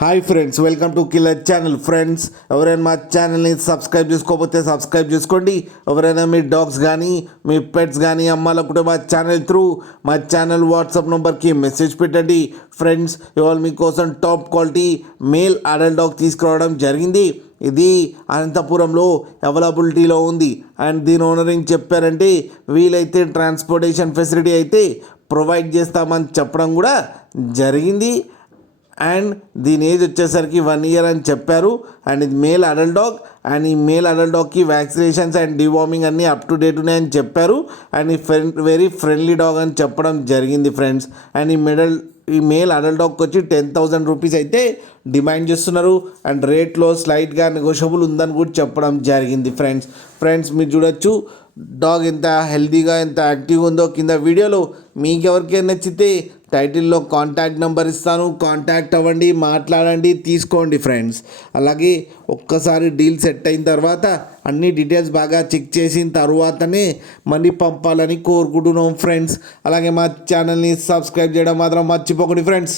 Hi friends, welcome to killer channel. Friends, ఎవరైనా మా ఛానల్ని సబ్స్క్రైబ్ చేసుకోకపోతే సబ్స్క్రైబ్ చేసుకోండి. ఎవరైనా మీ డాగ్స్ కానీ మీ పెట్స్ కానీ అమ్మాలనుకుంటే మా ఛానల్ త్రూ మా ఛానల్ వాట్సాప్ నెంబర్కి మెసేజ్ పెట్టండి. ఫ్రెండ్స్, ఇవాళ మీకోసం top quality male adult dog తీసుకురావడం జరిగింది. ఇది అనంతపురంలో అవైలబిలిటీలో ఉంది. అండ్ దీని ఓనర్ ఏం చెప్పారంటే వీలైతే ట్రాన్స్పోర్టేషన్ ఫెసిలిటీ అయితే ప్రొవైడ్ చేస్తామని చెప్పడం కూడా జరిగింది. అండ్ దీని ఏజ్ వచ్చేసరికి 1 year అని చెప్పారు. అండ్ ఇది మేల్ అడల్ట్ డాగ్. అండ్ ఈ మేల్ అడల్ట్ డాగ్కి వ్యాక్సినేషన్స్ అండ్ డివార్మింగ్ అన్నీ అప్ టు డేట్ ఉన్నాయని చెప్పారు. అండ్ ఈ వెరీ ఫ్రెండ్లీ డాగ్ అని చెప్పడం జరిగింది ఫ్రెండ్స్. అండ్ ఈ మేల్ అడల్ట్ డాగ్కి వచ్చి 10,000 రూపీస్ అయితే డిమాండ్ చేస్తున్నారు. అండ్ రేట్లో స్లైట్గా నెగోషియబుల్ ఉందని కూడా చెప్పడం జరిగింది ఫ్రెండ్స్ మీరు చూడొచ్చు డాగ్ ఎంత హెల్తీగా ఎంత యాక్టివ్గా ఉందో. కింద వీడియోలో మీకు ఎవరికైనా నచ్చితే టైటిల్లో కాంటాక్ట్ నెంబర్ ఇస్తాను, కాంటాక్ట్ అవ్వండి, మాట్లాడండి, తీసుకోండి ఫ్రెండ్స్. అలాగే ఒక్కసారి డీల్ సెట్ అయిన తర్వాత అన్ని డీటెయిల్స్ బాగా చెక్ చేసిన తర్వాతనే మనీ పంపాలని కోరుకుంటున్నాం ఫ్రెండ్స్. అలాగే మా ఛానల్ని సబ్స్క్రైబ్ చేయడం మాత్రం మర్చిపోకండి ఫ్రెండ్స్.